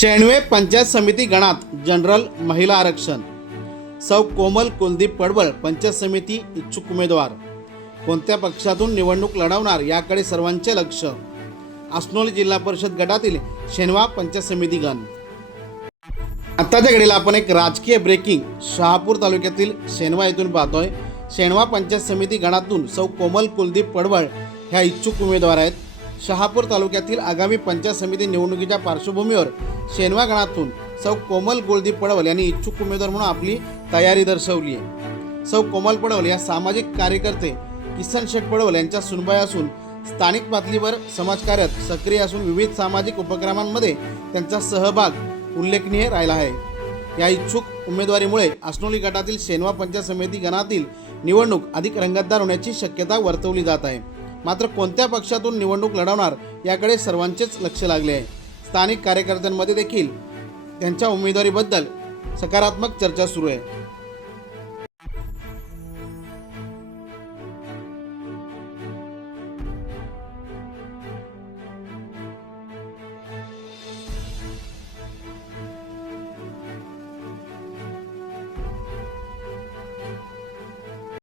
शेणवे पंचायत समिती गणात जनरल महिला आरक्षण. सौ कोमल कुलदीप पडवळ पंचायत समिती इच्छुक उमेदवार. कोणत्या पक्षातून निवडणूक लढवणार याकडे सर्वांचे लक्ष. असनोली जिल्हा परिषद गटातील शेनवा पंचायत समिती गण. आत्ताच्या घडीला आपण एक राजकीय ब्रेकिंग शहापूर तालुक्यातील शेनवा येथून पाहतोय. शेणवा पंचायत समिती गणातून सौ कोमल कुलदीप पडवळ ह्या इच्छुक उमेदवार आहेत. शहापूर तालुक्यातील आगामी पंचायत समिती निवडणुकीच्या पार्श्वभूमीवर शेनवा गणातून सौ कोमल कुलदीप पडवल यांनी इच्छुक उमेदवार म्हणून आपली तयारी दर्शवली आहे. सौ कोमल पडवल या सामाजिक कार्यकर्ते किसन शेख पडवल यांच्या सुनबाई असून स्थानिक पातळीवर समाजकार्यात सक्रिय असून विविध सामाजिक उपक्रमांमध्ये त्यांचा सहभाग उल्लेखनीय राहिला आहे. या इच्छुक उमेदवारीमुळे आसनोली गटातील शेनवा पंचायत समिती गणातील निवडणूक अधिक रंगतदार होण्याची शक्यता वर्तवली जात आहे. मात्र कोणत्या पक्षातून निवडणूक लढवणार याकडे सर्वांचेच लक्ष लागले आहे. स्थानिक कार्यकर्त्यांमध्ये देखील त्यांच्या उमेदवारीबद्दल सकारात्मक चर्चा सुरू आहे.